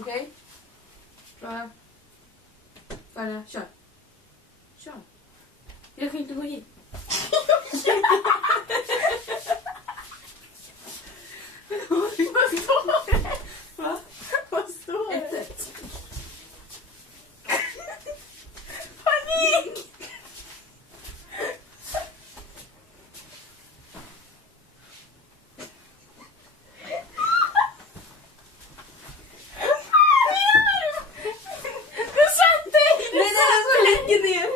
Okej? Klara? Färdiga? Kör. Kör. Jag kan inte gå hit. Vad står det? Va? Vad står det? 1-1. Panik! Du satt dig! Nej, det är så lägger ner.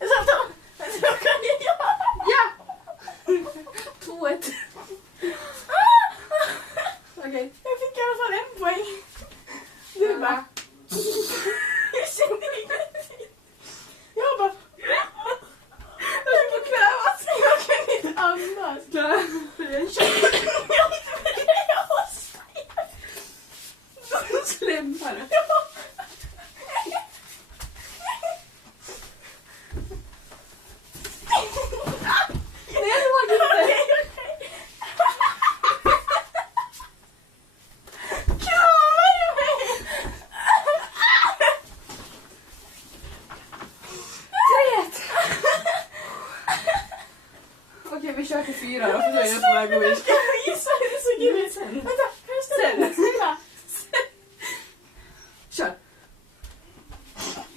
Jag satt dem! Vad kan jag göra? Ja! 2-1. Okej. Jag fick i alla fall en poäng. Du bara... Jag kände ingenting. Jag bara... Jag höll på att kvävas. Jag kan inte andas. Klara? Kör. Slämpare. Nej, jag vågar inte. Okej, vi kör till 4 då, för då är jag på väg att gå in. Jag gissar hur det såg ut. Sen. Vänta, kan jag ställa Sen. mig? Kör.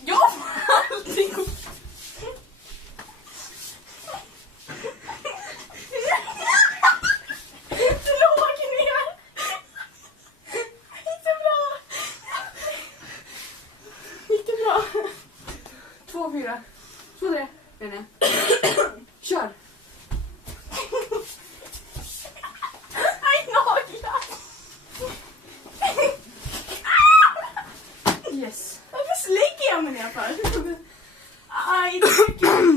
Jag får aldrig gå. Du låg ner. Gick det bra? Gick det bra? 2-4. 2-3. Nej. Kör. Aj, naglar. Yes. Varför släcker jag mig ner för? Aj, det tycker jag.